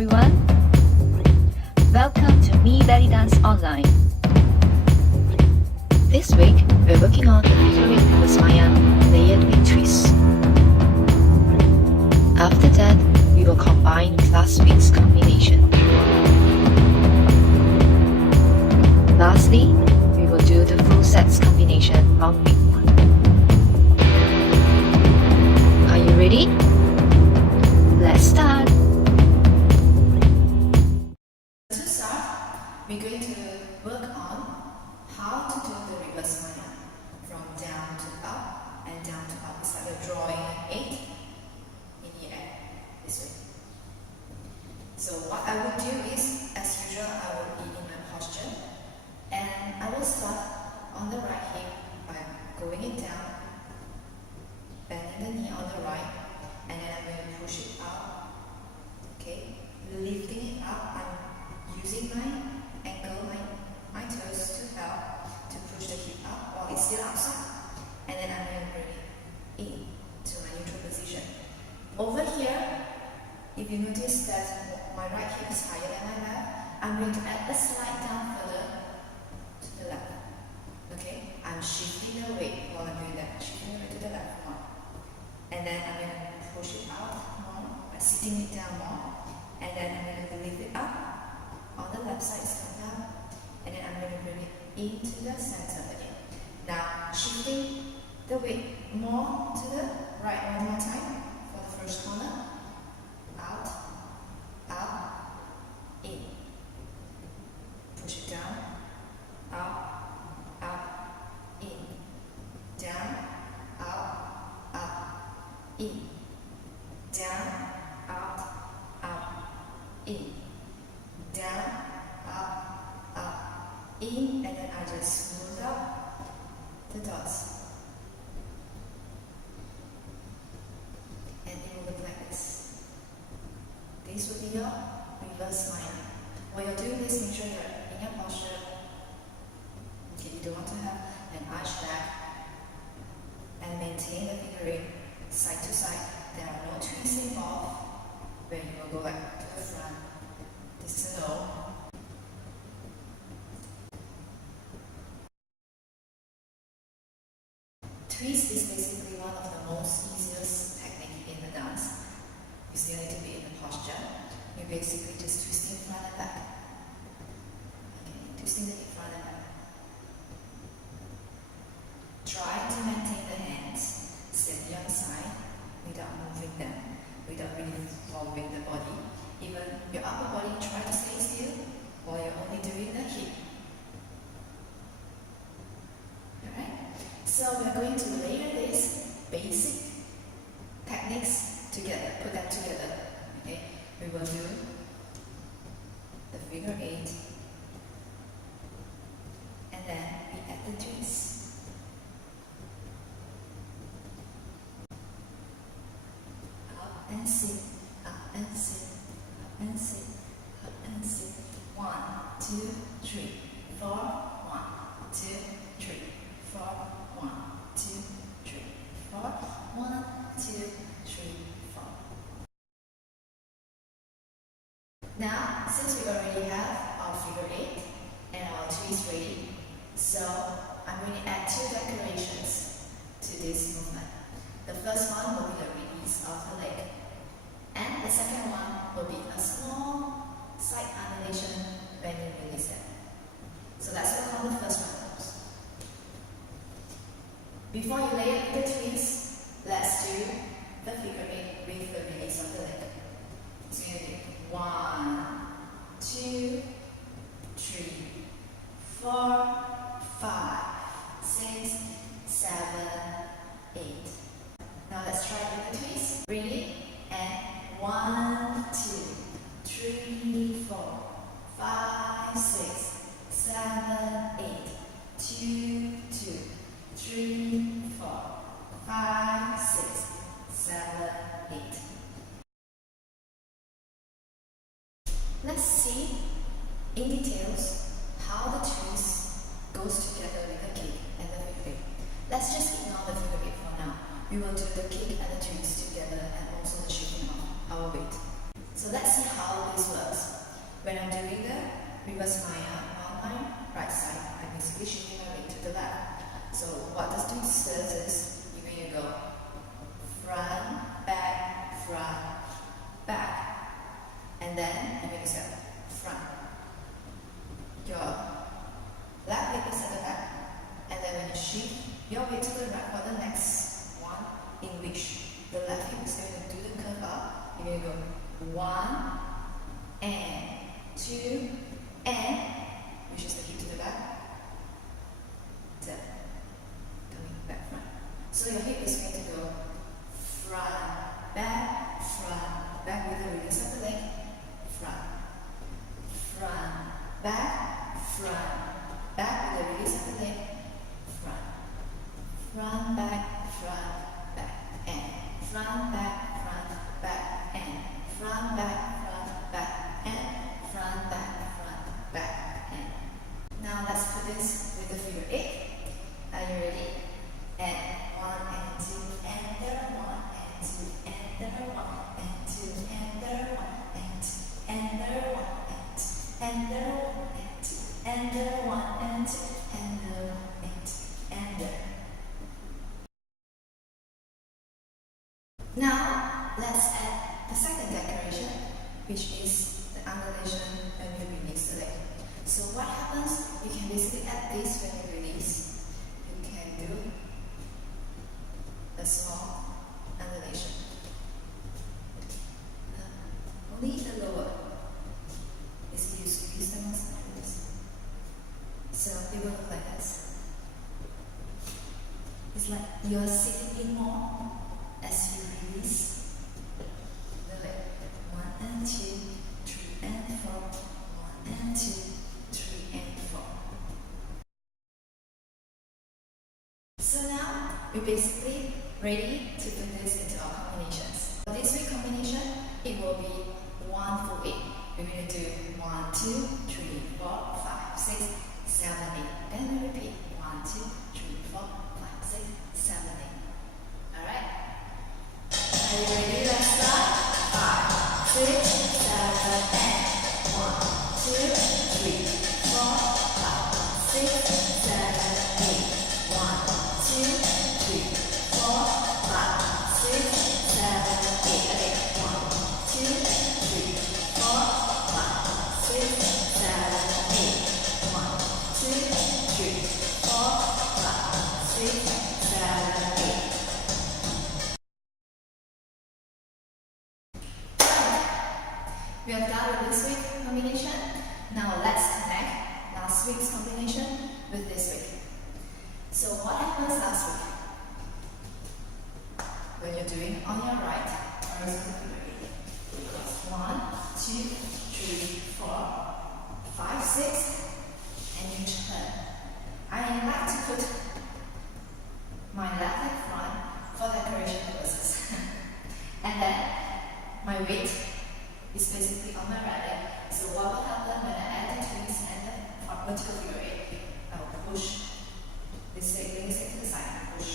everyone. Welcome to Me Belly Dance Online. This week, we're working on the figure eight reverse Maya layered with twists. After that, we will combine with last week's combination. Lastly, we will do the full sets combination from week 1. Are you ready? Let's start. To start, we're going to work on how to do the reverse Maya from down to up and down to up. It's like you're drawing an 8 in the air, this way. So what I will do is, as usual, I will be in my posture and I will start on the right hip by going it down, bending the knee on the right, and then I'm going to push it up, okay, lifting it up. I'm using my ankle, my toes to help to push the hip up while it's still outside, and then I'm going to bring it in to my neutral position. Over here, if you notice that my right hip is higher than my left, I'm going to add a slide down further to the left. Okay, I'm shifting the weight while I'm doing that, shifting the weight to the left more, and then I'm going to push it out more by sitting it down more, and then I'm going to lift it up. On the left side is come down, and then I'm going to bring it into the center again. Now, shifting the weight more to the right one more time for the first corner. Out, out, in. Push it down, out, in. Down, out, in. Down, out, in. Down, up, in, and then I just smooth out the dots. And it will look like this. This will be your reverse Maya. While you're doing this, make sure you're in your posture. Okay, you don't want to have an arched back. And maintain the figure eight side to side. There are no twists involved where you will go like to the front. This is a no. Twist is basically one of the most easiest technique in the dance. You still need to be in the posture. You're basically just twisting front and back. Okay, twisting the hip front and back. Try to maintain the hands steady on the side without moving them, without really following the body. Even your upper body, try to stay still while you're only doing the hip. Alright? So we're going to layer these basic techniques together, put them together. Okay? We will do the figure eight, and then we add the twist. Up and sit, up and sit. And sit, up and sit. 1, 2, 3, 4. 1, 2, 3, 4. 1, 2, 3, 4. 1, 2, 3, 4. Now, since we already have our figure eight and our twist ready, so I'm going to add 2 decorations to this movement. The first one will be the release of the leg. And the second one will be a small side annulation when you release them. So let's work on the first one first. Before you layer the twist, let's do the figure eight with the release of the leg. It's going to be 1, 2, 3, 4, 5, 6, 7, 8. Now let's try with the twist. Ready? And 1, 2, 3, 4, 5, 6, 7, 8. 2, 2, 3, 4, 5, 6, 7, 8. Let's see in details how the twist goes together with the kick and the figure eight. Let's just ignore the figure eight for now. We will do the kick and the twist together and also the shifting of our weight. So let's see how this this works. When I'm doing the reverse Maya on my right side, I'm basically shifting my weight to the left. So what this does is you're going to go front, back, and then you're going to step front. Your left leg is at the back, and then when you shift your weight to the right for the next one, in which the left hip is going to do the curve up, you're going to go 1 and 2 and, which is the hip to the back, then coming back front. So your hip is going to go front, back with the release of the leg, front, back with the release of the leg, front, back, and front, back, and front, back, and front, back, and. Now let's put this with the figure 8. Are you ready? And 1 and 2 and there 1 and 2 and there 1 and 2 and there 1 and 2 and there 1 and 2 and there 1 and 2 and there 1 and 2 and there 1 and 2 and there. Now let's add the second decoration, which is the undulation when you release the leg. So what happens? You can basically add this when you release. You can do a small undulation. Only the lower is you squeeze the muscle like this. So it will look like this. It's like you're sitting in more as you release the leg. 1 and 2, 3 and 4. 1 and 2, 3 and 4. So now we're basically ready to put this into our combinations. For this week combination, it will be 1 full 8. We're going to do 1, 2, 3, 4, 5, 6, 7, 8. Then we repeat 1, 2, 3, 4, 5, 6, 7, 8. Alright? Are you ready? Let's start. 5, 6, 7, and 1, 2, 3, 4, 5, 6, 7, 8. 1, 2, 3, 4, 5, 6, 7, 8. Again. 1, 2, 3, 4, 5, 6, 7, 8. 1, 2, 3, 4, 5, 6, 7, 8. We have done with this week's combination. Now let's connect last week's combination with this week. So what happens last week? When you're doing on your right, horizontal figure 8. 1, 2, 3, 4, 5, 6, and you turn. I like to put my left leg front for decoration purposes. And then my weight is basically on my right leg. So what will happen when I add the twins and the vertical figure 8? I will push this leg, bring this leg to the side, and push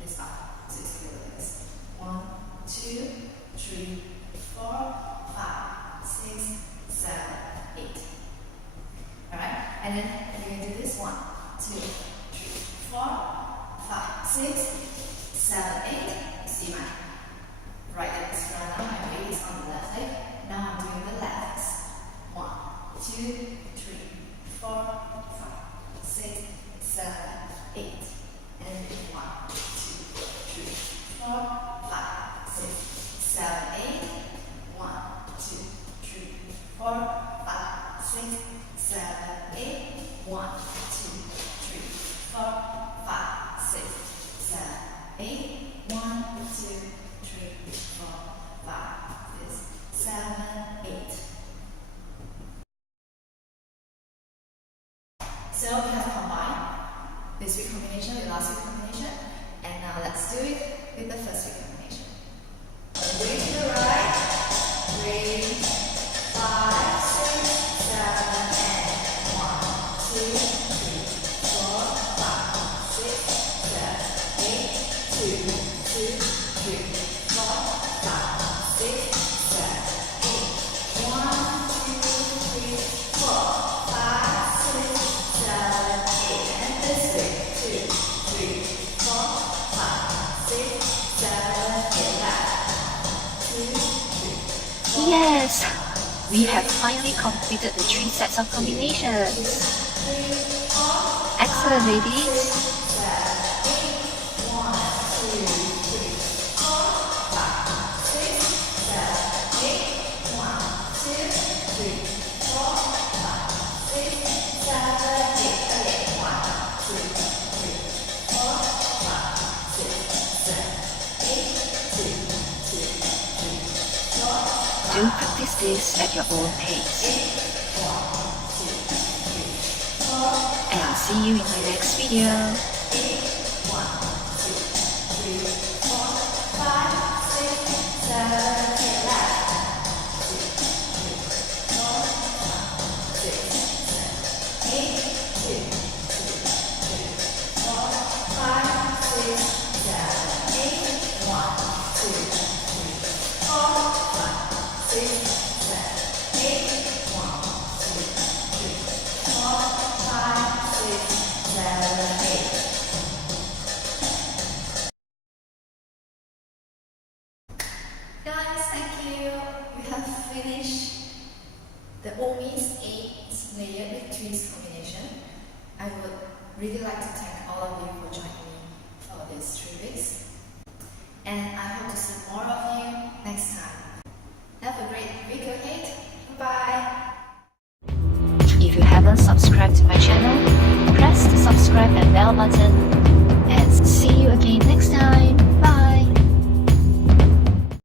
this up. So it's going to look like this. 1, 2, 3, 4, 5, 6, 7, 8. Alright? And then you're going to do this 1, 2, 3, 4, 5, 6, 7, 8. You see my right leg is front, my weight is on the left leg. Now I'm doing the left. 1, 2, 3, 4, 5, 6, 7, 8. And 1, 2, 3, 4, 5, 6, 7, 8. 1, 2, 3, 4, 5, 6, 7, 8. 1, 2, 3, 4, 5, 6, 7, 8. 1, 2, 3, 4, 5, 6, 7, 8. So we have combined this week combination with last week combination, and now let's do it with the first week combination. Bring to the right, bring 5, 6, 7, and 1, 2, 3, 4, 5, 6, 7, 8, 2, 2, 3, 4, 5, 6, 7, 8. 1, Yes! We have finally completed the 3 sets of combinations. Excellent, ladies! Do practice this at your own pace. And see you in my next video. Guys, thank you. We have finished the Omi's 8 layered with twist combination. I would really like to thank all of you for joining me for these 3 weeks. And I hope to see more of you next time. Have a great week ahead. Bye. If you haven't subscribed to my channel, press the subscribe and bell button. And see you again next